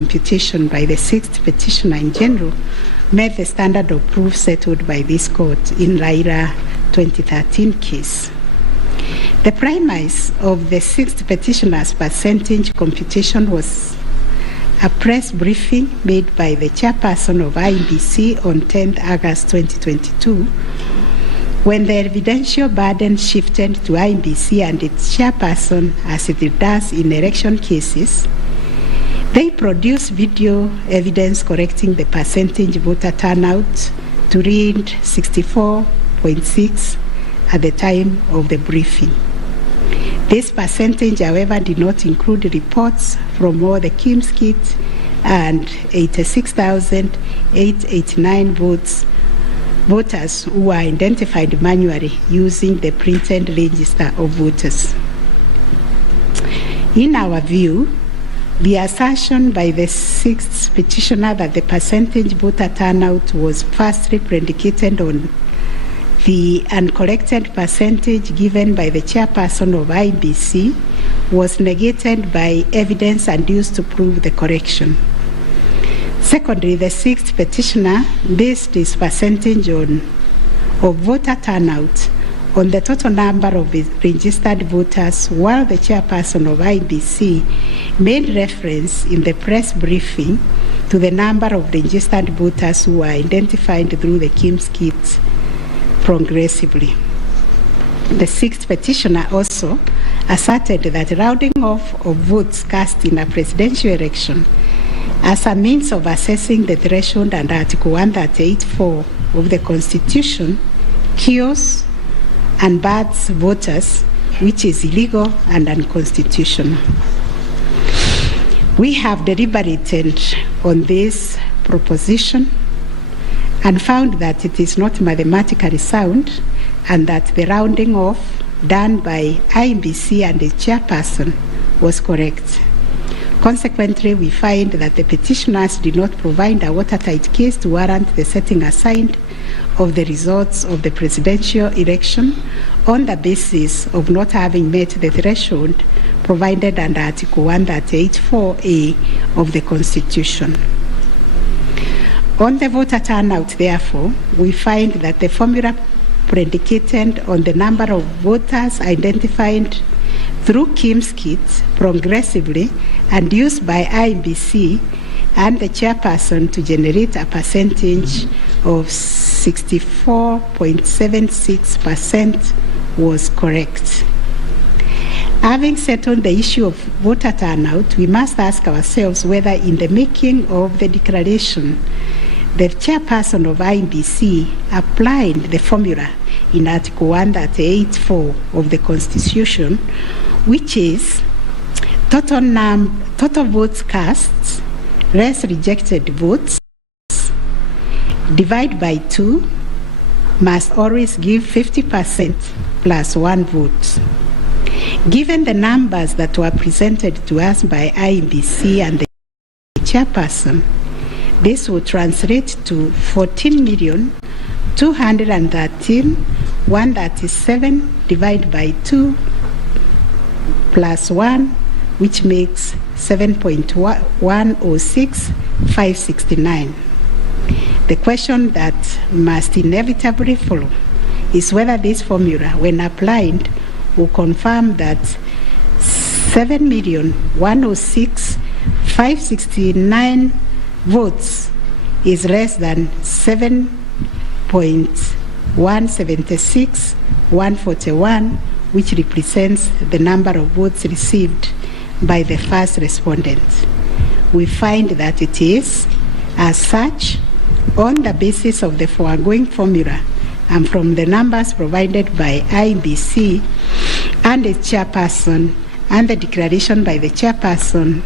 computation by the sixth petitioner in general met the standard of proof settled by this court in Raila 2013 case. The premise of the sixth petitioner's percentage computation was a press briefing made by the chairperson of IEBC on 10th August 2022, when the evidential burden shifted to IEBC and its chairperson, as it does in election cases. They produced video evidence correcting the percentage voter turnout to read 64.6 at the time of the briefing. This percentage, however, did not include reports from all the Kim's kits and 86,889 voters who were identified manually using the printed register of voters. In our view, the assertion by the sixth petitioner that the percentage voter turnout was firstly predicated on the uncorrected percentage given by the chairperson of IEBC was negated by evidence adduced to prove the correction. Secondly, the sixth petitioner based his percentage of voter turnout on the total number of registered voters, while the chairperson of IEBC made reference in the press briefing to the number of registered voters who were identified through the Kim's kits progressively. The sixth petitioner also asserted that rounding off of votes cast in a presidential election as a means of assessing the threshold under Article 138(4) of the Constitution kills and bars voters, which is illegal and unconstitutional. We have deliberated on this proposition and found that it is not mathematically sound and that the rounding off done by IEBC and the chairperson was correct. Consequently, we find that the petitioners did not provide a watertight case to warrant the setting aside of the results of the presidential election on the basis of not having met the threshold provided under Article 138(4)(a) of the Constitution. On the voter turnout, therefore, we find that the formula predicated on the number of voters identified through Kim's kits progressively and used by IEBC and the chairperson to generate a percentage of 64.76% was correct. Having settled the issue of voter turnout, we must ask ourselves whether in the making of the declaration, the chairperson of IEBC applied the formula in Article 138(4) of the Constitution, which is total votes cast less rejected votes divide by 2 must always give 50% plus 1 vote. Given the numbers that were presented to us by IEBC and the chairperson, this would translate to 14,213,137 divided by 2 plus 1, which makes 7.106,569. The question that must inevitably follow is whether this formula, when applied, will confirm that 7,106,569 votes is less than 7.176,141, which represents the number of votes received by the first respondent. We find that it is, as such, on the basis of the foregoing formula and from the numbers provided by IEBC and its chairperson and the declaration by the chairperson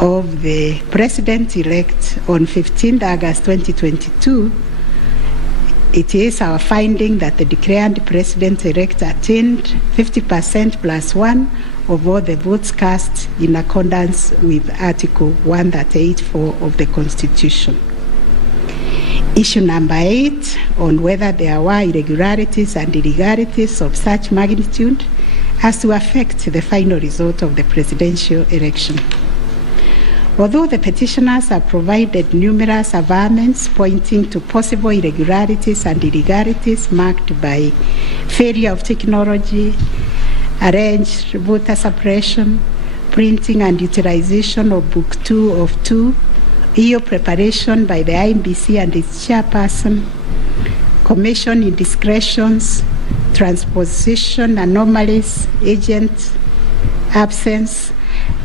of the president-elect on 15th August 2022, it is our finding that the declared president-elect attained 50% plus 1 of all the votes cast in accordance with Article 138(4) of the Constitution. Issue number 8, on whether there were irregularities and illegalities of such magnitude as to affect the final result of the presidential election. Although the petitioners have provided numerous averments pointing to possible irregularities and illegalities marked by failure of technology, arranged voter suppression, printing and utilization of Book 2 of 2, EU preparation by the INBC and its chairperson, commission indiscretions, transposition anomalies, agent absence,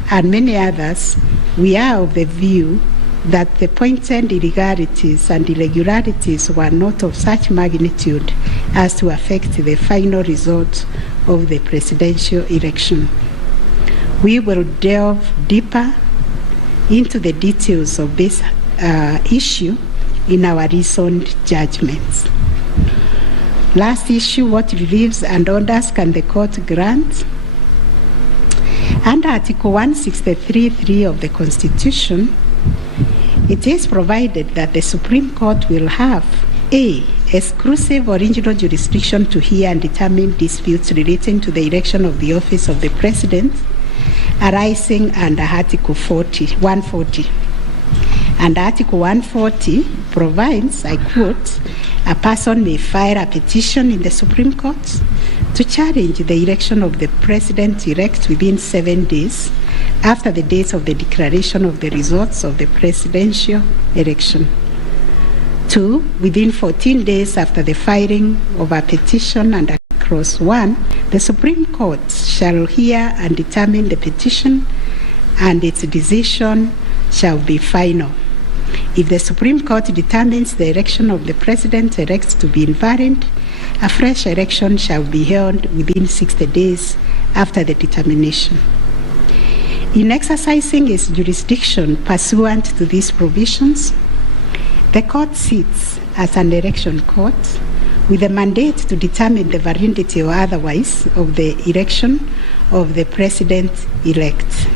and many others, we are of the view that the pointed illegalities and irregularities were not of such magnitude as to affect the final result of the presidential election. We will delve deeper into the details of this issue in our recent judgments. Last issue, what reliefs and orders can the court grant? Under Article 163(3) of the Constitution, it is provided that the Supreme Court will have A. Exclusive original jurisdiction to hear and determine disputes relating to the election of the office of the President arising under Article 140. And Article 140 provides, I quote, a person may file a petition in the Supreme Court to challenge the election of the President-elect within 7 days after the date of the declaration of the results of the presidential election. 2, within 14 days after the filing of a petition under Clause 1, the Supreme Court shall hear and determine the petition, and its decision shall be final. If the Supreme Court determines the election of the President-elect to be invalid, a fresh election shall be held within 60 days after the determination. In exercising its jurisdiction pursuant to these provisions, the court sits as an election court with a mandate to determine the validity or otherwise of the election of the President-elect.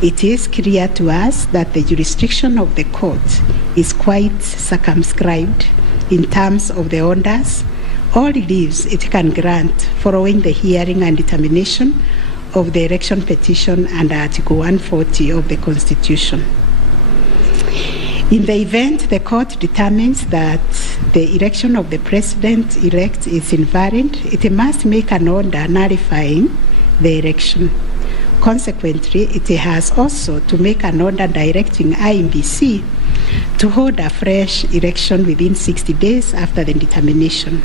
It is clear to us that the jurisdiction of the court is quite circumscribed in terms of the orders or reliefs it can grant following the hearing and determination of the election petition under Article 140 of the Constitution. In the event the court determines that the election of the President-elect is invalid, it must make an order nullifying the election. Consequently, it has also to make an order directing INBC to hold a fresh election within 60 days after the determination.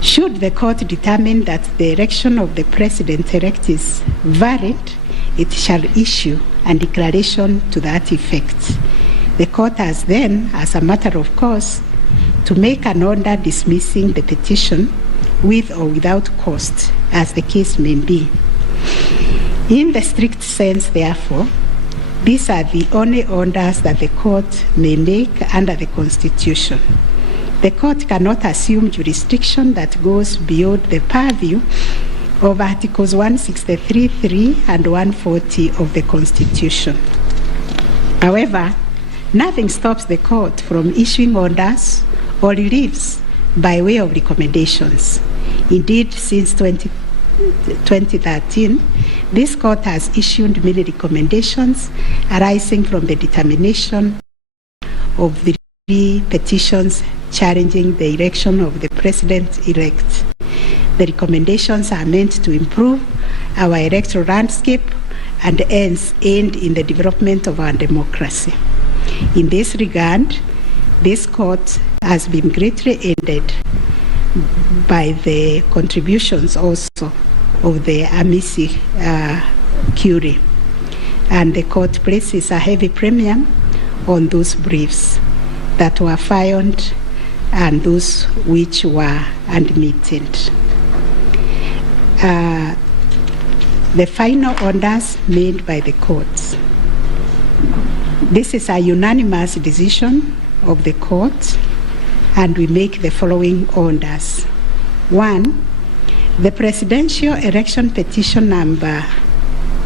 Should the court determine that the election of the President-elect is valid, it shall issue a declaration to that effect. The court has then, as a matter of course, to make an order dismissing the petition with or without cost, as the case may be. In the strict sense, therefore, these are the only orders that the court may make under the Constitution. The court cannot assume jurisdiction that goes beyond the purview of Articles 163(3) and 140 of the Constitution. However, nothing stops the court from issuing orders or reliefs by way of recommendations. Indeed, since 2013, this court has issued many recommendations arising from the determination of the 3 petitions challenging the election of the President-elect. The recommendations are meant to improve our electoral landscape and hence aid in the development of our democracy. In this regard, this court has been greatly aided by the contributions also of the amici curiae, and the court places a heavy premium on those briefs that were filed and those which were admitted. The final orders made by the courts. This is a unanimous decision of the court, and we make the following orders. 1, the presidential election petition number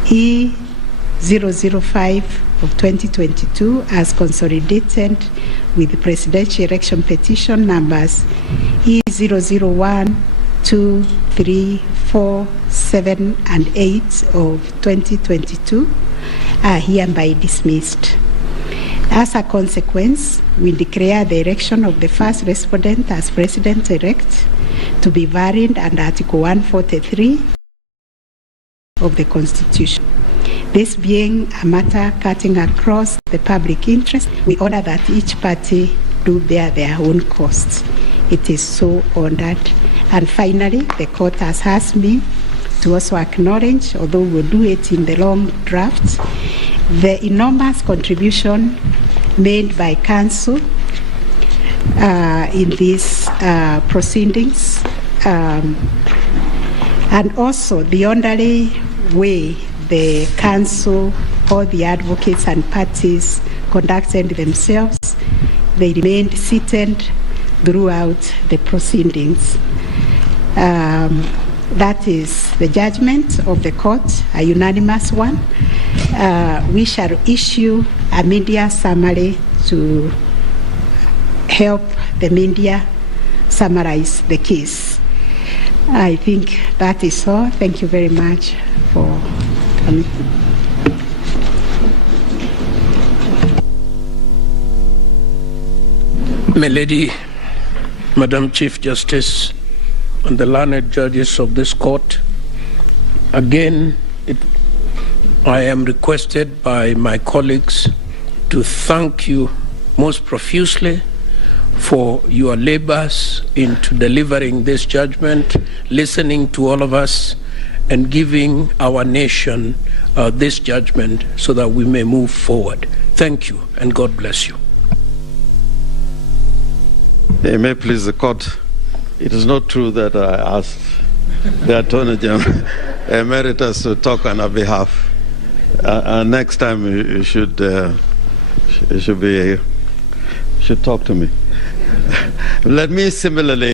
E005 of 2022 as consolidated with the presidential election petition numbers E001, 2, 3, 4, 7, and 8 of 2022 are hereby dismissed. As a consequence, we declare the election of the first respondent as President-elect to be valid under Article 143 of the Constitution. This being a matter cutting across the public interest, we order that each party do bear their own costs. It is so ordered. And finally, the court has asked me to also acknowledge, although we'll do it in the long draft, the enormous contribution made by counsel in these proceedings, and also the orderly way the counsel, all the advocates and parties conducted themselves. They remained seated throughout the proceedings. That is the judgment of the court, a unanimous one. We shall issue a media summary to help the media summarize the case. I think that is all. Thank you very much for coming. My Lady, Madam Chief Justice, and the learned judges of this court, again, I am requested by my colleagues to thank you most profusely for your labors into delivering this judgment, listening to all of us, and giving our nation this judgment so that we may move forward. Thank you, and God bless you. May it please the court. It is not true that I asked the Attorney General Emeritus to talk on our behalf. Next time you should talk to me. Let me similarly